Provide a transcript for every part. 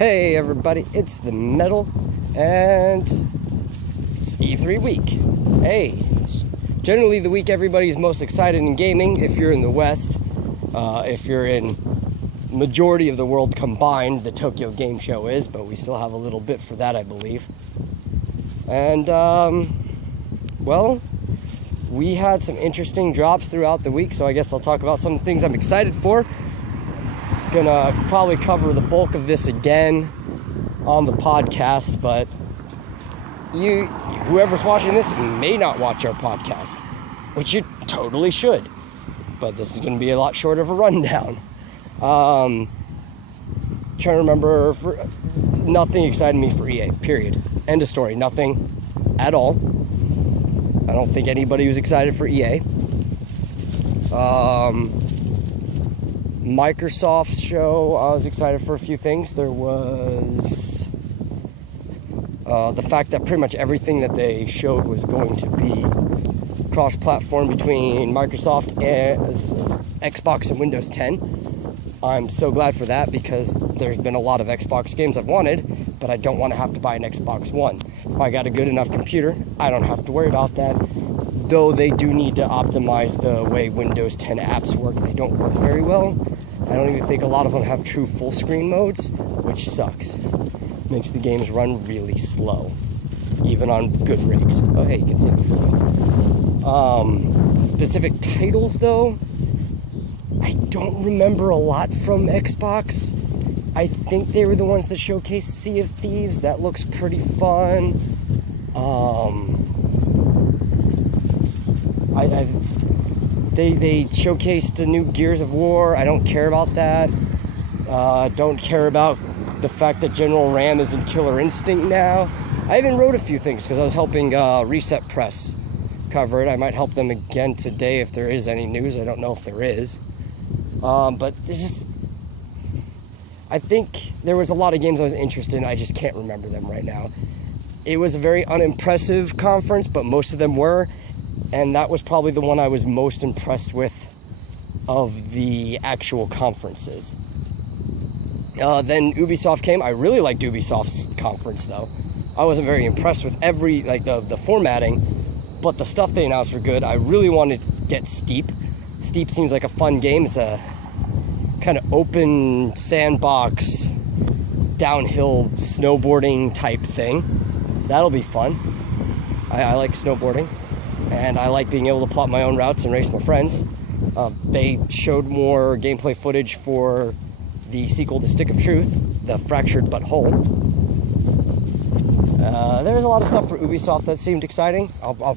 Hey everybody, it's the Metal, and it's E3 week. Hey, it's generally the week everybody's most excited in gaming if you're in the West. If you're in majority of the world combined, the Tokyo Game Show is, but we still have a little bit for that, I believe. And, well, we had some interesting drops throughout the week, so I guess I'll talk about some things I'm excited for. Gonna probably cover the bulk of this again on the podcast, but whoever's watching this may not watch our podcast, which you totally should, but this is gonna be a lot shorter of a rundown. Trying to remember, nothing excited me for EA, period. End of story. Nothing at all. I don't think anybody was excited for EA. Microsoft's show, I was excited for a few things. There was the fact that pretty much everything that they showed was going to be cross-platform between Microsoft and Xbox and Windows 10. I'm so glad for that because there's been a lot of Xbox games I've wanted, but I don't want to have to buy an Xbox One. If I got a good enough computer, I don't have to worry about that. Though they do need to optimize the way Windows 10 apps work. They don't work very well. I don't even think a lot of them have true full screen modes, which sucks. Makes the games run really slow, even on good rigs. Oh, hey, you can see it before. Specific titles, though, I don't remember a lot from Xbox. I think they were the ones that showcased Sea of Thieves. That looks pretty fun. They showcased the new Gears of War. I don't care about that. Don't care about the fact that General Ram is in Killer Instinct now. I even wrote a few things because I was helping Reset Press cover it. I might help them again today if there is any news. I don't know if there is. But it's just, I think there was a lot of games I was interested in. I just can't remember them right now. It was a very unimpressive conference, but most of them were. And that was probably the one I was most impressed with of the actual conferences. Then Ubisoft came. I really liked Ubisoft's conference, though. I wasn't very impressed with the formatting, but the stuff they announced were good. I really wanted to get Steep. Steep seems like a fun game. It's a kind of open sandbox, downhill snowboarding type thing. That'll be fun. I like snowboarding. And I like being able to plot my own routes and race my friends. They showed more gameplay footage for the sequel to Stick of Truth, The Fractured But Whole. There's a lot of stuff for Ubisoft that seemed exciting. A lot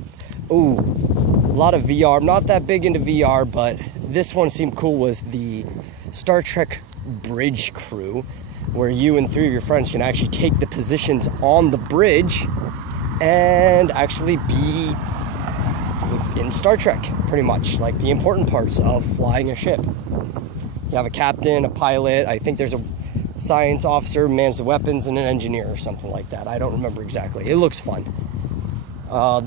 of VR. I'm not that big into VR, but this one seemed cool. Was the Star Trek Bridge Crew, where you and 3 of your friends can actually take the positions on the bridge and actually be in Star Trek, pretty much, like the important parts of flying a ship. You have a captain, a pilot, I think there's a science officer, mans the weapons, and an engineer or something like that. I don't remember exactly. It looks fun. I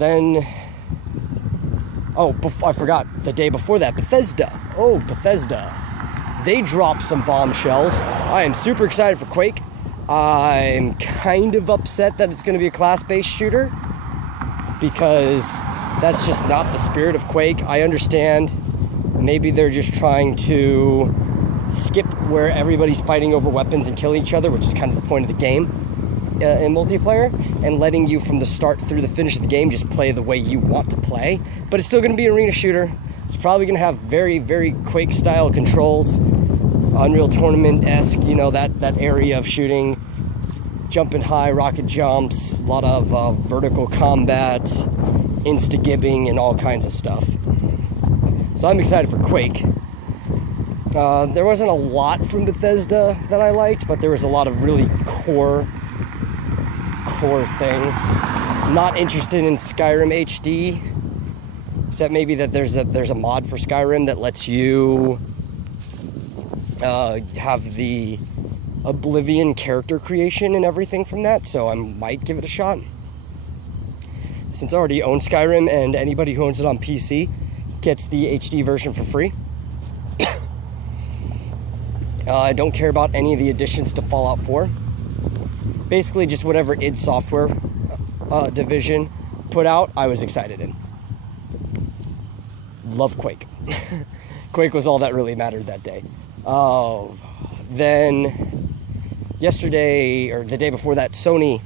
forgot, the day before that, Bethesda. Bethesda. They dropped some bombshells. I am super excited for Quake. I'm kind of upset that it's going to be a class-based shooter, because that's just not the spirit of Quake. I understand maybe they're just trying to skip where everybody's fighting over weapons and killing each other, which is kind of the point of the game in multiplayer, and letting you from the start through the finish of the game just play the way you want to play. But it's still going to be an arena shooter. It's probably going to have very, very Quake-style controls, Unreal Tournament-esque, that area of shooting, jumping high, rocket jumps, a lot of vertical combat, insta-gibbing, and all kinds of stuff. So I'm excited for Quake. There wasn't a lot from Bethesda that I liked, but there was a lot of really core things. Not interested in Skyrim HD, except maybe that there's a mod for Skyrim that lets you have the Oblivion character creation and everything from that, so I might give it a shot. Since I already own Skyrim, and anybody who owns it on PC gets the HD version for free. I don't care about any of the additions to Fallout 4. Basically, just whatever id Software division put out, I was excited in. Love Quake. Quake was all that really mattered that day. Then yesterday, or the day before that, Sony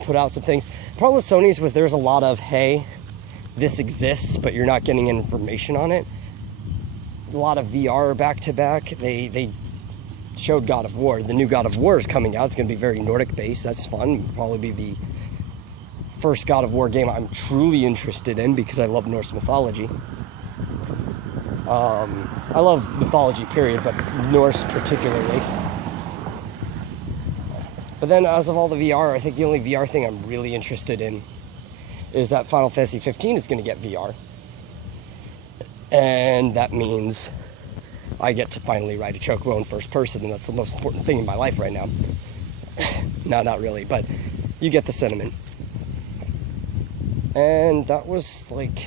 put out some things. The problem with Sony's was there's a lot of, hey, this exists, but you're not getting information on it. A lot of VR back-to-back. They showed God of War. The new God of War is coming out. It's going to be very Nordic-based. That's fun. It'll probably be the first God of War game I'm truly interested in because I love Norse mythology. I love mythology, period, but Norse particularly. But then, as of all the VR, I think the only VR thing I'm really interested in is that Final Fantasy 15 is going to get VR. And that means I get to finally ride a Chocobo in first person, and that's the most important thing in my life right now. No, not really, but you get the sentiment. And that was like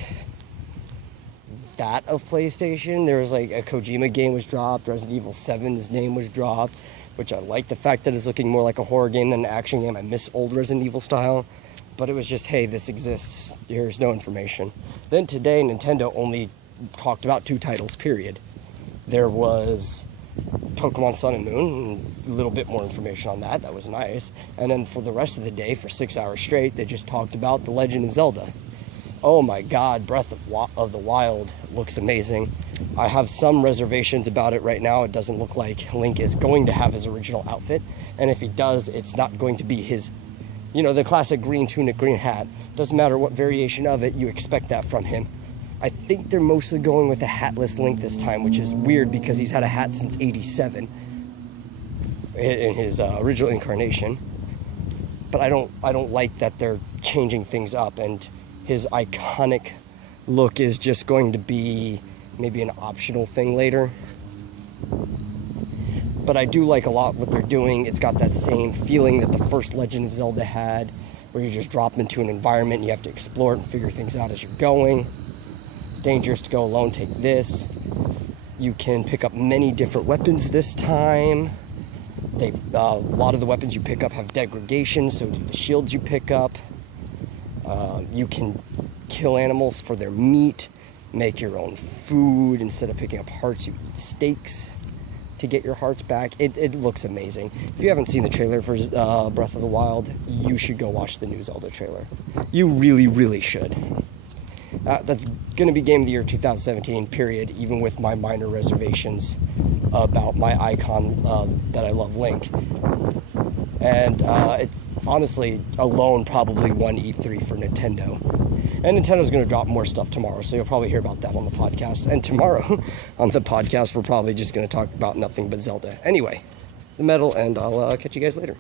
that of PlayStation. There was like a Kojima game was dropped, Resident Evil 7's name was dropped, which I like the fact that it's looking more like a horror game than an action game. I miss old Resident Evil style, but it was just, hey, this exists, here's no information. Then today, Nintendo only talked about 2 titles, period. There was Pokemon Sun and Moon, and a little bit more information on that. That was nice. And then for the rest of the day, for 6 hours straight, they just talked about The Legend of Zelda. Oh my God, Breath of the Wild looks amazing. I have some reservations about it right now. It doesn't look like Link is going to have his original outfit. And if he does, it's not going to be his, the classic green tunic, green hat. Doesn't matter what variation of it, you expect that from him. I think they're mostly going with a hatless Link this time, which is weird because he's had a hat since '87 in his original incarnation. But I don't like that they're changing things up, and his iconic look is just going to be maybe an optional thing later. But I do like a lot what they're doing. It's got that same feeling that the first Legend of Zelda had, where you just drop into an environment and you have to explore it and figure things out as you're going. It's dangerous to go alone, take this. You can pick up many different weapons this time. A lot of the weapons you pick up have degradation, so do the shields you pick up. You can kill animals for their meat, make your own food. Instead of picking up hearts, you eat steaks to get your hearts back. It looks amazing. If you haven't seen the trailer for Breath of the Wild, you should go watch the new Zelda trailer. You really, really should. That's going to be Game of the Year 2017, period, even with my minor reservations about my icon that I love, Link. And it honestly alone probably won E3 for Nintendo. And Nintendo's going to drop more stuff tomorrow, so you'll probably hear about that on the podcast. And tomorrow on the podcast, we're probably just going to talk about nothing but Zelda. Anyway, the metal, and I'll catch you guys later.